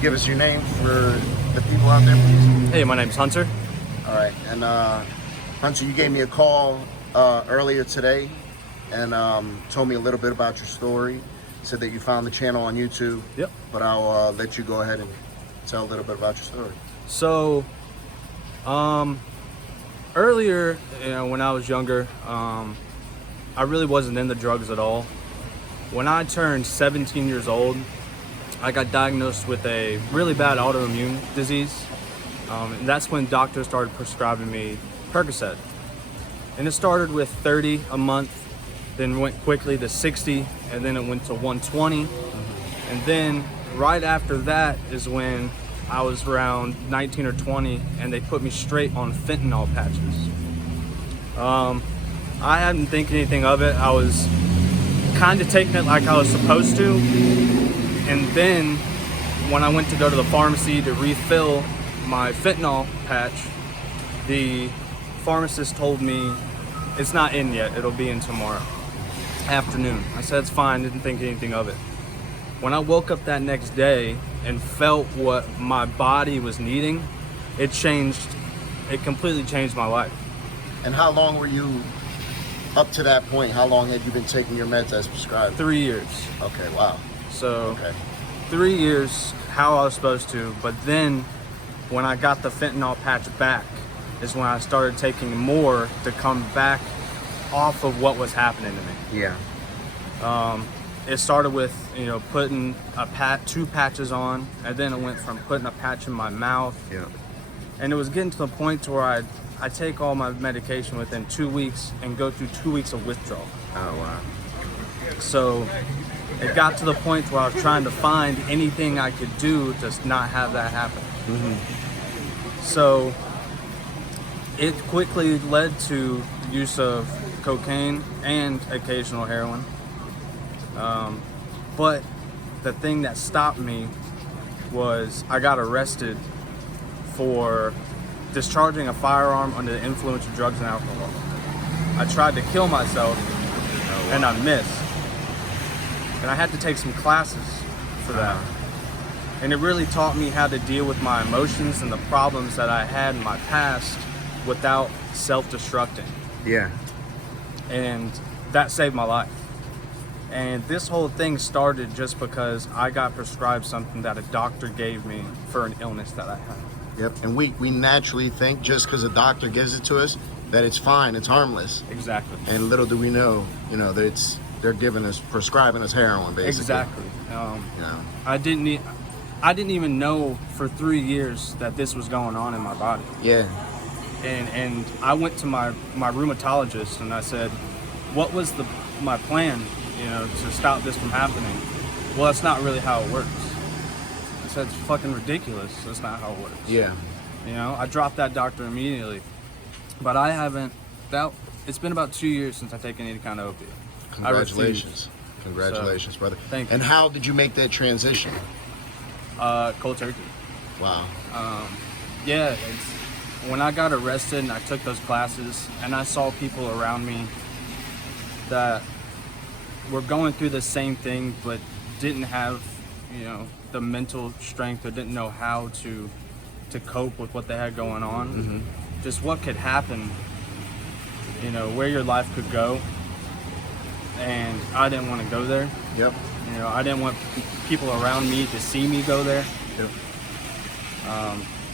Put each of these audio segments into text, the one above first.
give us your name for the people out there, please? Hey, my name's Hunter. All right, and Hunter, you gave me a call earlier today and told me a little bit about your story. Said that you found the channel on YouTube. Yep. But I'll let you go ahead and tell a little bit about your story. So, earlier, when I was younger, I really wasn't into drugs at all. When I turned 17 years old, I got diagnosed with a really bad autoimmune disease. And that's when doctors started prescribing me Percocet. And it started with 30 a month, then went quickly to 60, and then it went to 120. And then right after that is when I was around 19 or 20, and they put me straight on fentanyl patches. I hadn't think anything of it. I was kind of taking it like I was supposed to. And then when I went to go to the pharmacy to refill my fentanyl patch, the pharmacist told me, it's not in yet, it'll be in tomorrow afternoon. I said, it's fine, didn't think anything of it. When I woke up that next day and felt what my body was needing, it completely changed my life. And how long were you up to that point? How long had you been taking your meds as prescribed? 3 years. Okay, wow. So, okay. 3 years, how I was supposed to, but then when I got the fentanyl patch back is when I started taking more to come back off of what was happening to me. Yeah. It started with, putting two patches on, and then it went from putting a patch in my mouth. Yeah. And it was getting to the point to where I take all my medication within 2 weeks and go through 2 weeks of withdrawal. Oh, wow. So it got to the point where I was trying to find anything I could do to not have that happen. Mm-hmm. So it quickly led to the use of cocaine and occasional heroin. But the thing that stopped me was I got arrested for discharging a firearm under the influence of drugs and alcohol. I tried to kill myself and I missed. And I had to take some classes for that. And it really taught me how to deal with my emotions and the problems that I had in my past without self-destructing. Yeah. And that saved my life. And this whole thing started just because I got prescribed something that a doctor gave me for an illness that I had. Yep, and we naturally think just because a doctor gives it to us that it's fine, it's harmless. Exactly. And little do we know, that they're prescribing us heroin, basically. Exactly. I didn't even know for 3 years that this was going on in my body. Yeah. And I went to my rheumatologist and I said, what was my plan, to stop this from happening? Well, that's not really how it works. I said, it's fucking ridiculous. That's not how it works. Yeah. I dropped that doctor immediately. But I haven't, it's been about 2 years since I've taken any kind of opiate. Congratulations. Congratulations, brother. Thank you. And how did you make that transition? Cold turkey. Wow. Yeah, when I got arrested and I took those classes and I saw people around me that were going through the same thing but didn't have, the mental strength or didn't know how to cope with what they had going on. Mm-hmm. Just what could happen, where your life could go. And I didn't want to go there. Yep. I didn't want people around me to see me go there. Yep.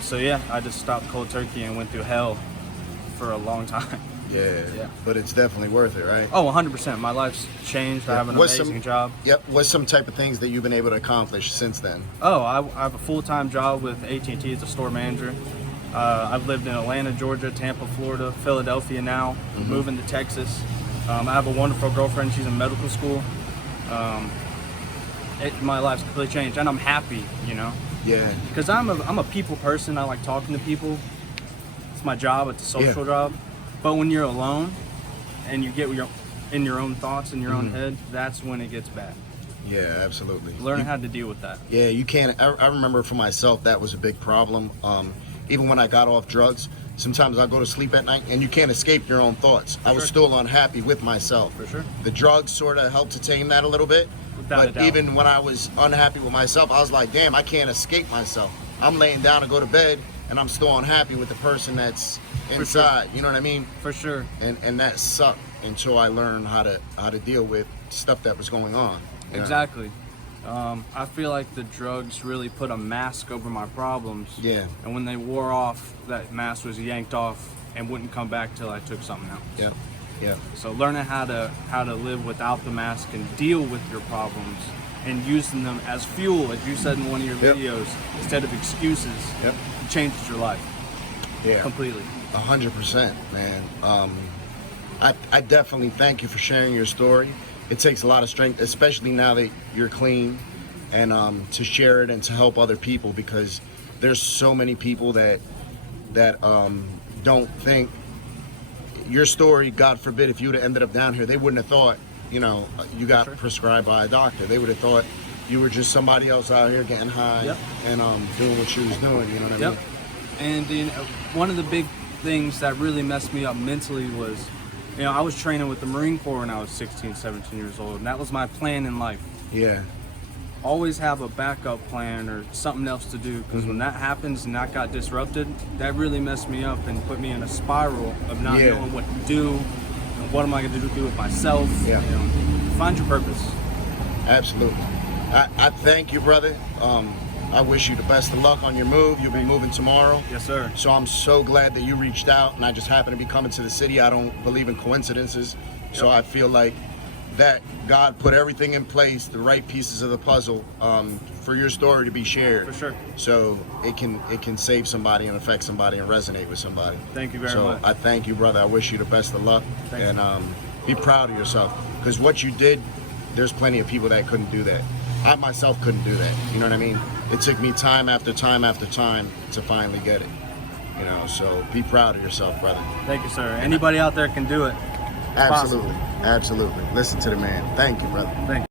So yeah, I just stopped cold turkey and went through hell for a long time. Yeah. But it's definitely worth it, right? Oh, 100%. My life's changed. I have an amazing job. Yep. What's some type of things that you've been able to accomplish since then? Oh, I have a full-time job with AT&T as a store manager. I've lived in Atlanta, Georgia, Tampa, Florida, Philadelphia now, moving to Texas. I have a wonderful girlfriend. She's in medical school. My life's completely changed, and I'm happy, Yeah. Because I'm a people person. I like talking to people. It's my job. It's a social job. But when you're alone and you get in your own thoughts in your own head, that's when it gets bad. Yeah, absolutely. Learning how to deal with that. Yeah, you can't. I remember for myself that was a big problem. Even when I got off drugs, sometimes I go to sleep at night and you can't escape your own thoughts. I was still unhappy with myself. For sure. The drugs sort of helped to tame that a little bit, Without a But doubt. even when I was unhappy with myself, I was like, damn, I can't escape myself. I'm laying down to go to bed, and I'm still unhappy with the person that's inside. You know what I mean? For sure. And that sucked until I learned how to deal with stuff that was going on. you know? Exactly. I feel like the drugs really put a mask over my problems. Yeah. And when they wore off, that mask was yanked off and wouldn't come back till I took something else. Yeah. Yeah. So learning how to live without the mask and deal with your problems and using them as fuel, as you said in one of your Yep. videos, instead of excuses, Yep. changes your life Yeah. completely. 100%, man. I definitely thank you for sharing your story. It takes a lot of strength, especially now that you're clean, and to share it and to help other people, because there's so many people that don't think your story. God forbid, if you would have ended up down here, they wouldn't have thought, you got prescribed by a doctor. They would have thought you were just somebody else out here getting high. Yep. And doing what you was doing. You know what I Yep. mean? And one of the big things that really messed me up mentally was, I was training with the Marine Corps when I was 16, 17 years old, and that was my plan in life. Yeah. Always have a backup plan or something else to do, because when that happens and that got disrupted, that really messed me up and put me in a spiral of not Yeah. knowing what to do and what am I going to do with myself. Yeah. Find your purpose. Absolutely. I thank you, brother. I wish you the best of luck on your move. You'll be moving tomorrow. Yes, sir. So I'm so glad that you reached out, and I just happen to be coming to the city. I don't believe in coincidences. So I feel like that God put everything in place, the right pieces of the puzzle, for your story to be shared. For sure. So it can save somebody and affect somebody and resonate with somebody. Thank you very so much. I thank you, brother. I wish you the best of luck. Thanks. And be proud of yourself, because what you did, there's plenty of people that couldn't do that. I myself couldn't do that. You know what I mean? It took me time after time after time to finally get it. So be proud of yourself, brother. Thank you, sir. Anybody out there can do it. Absolutely. Absolutely. Listen to the man. Thank you, brother. Thank you.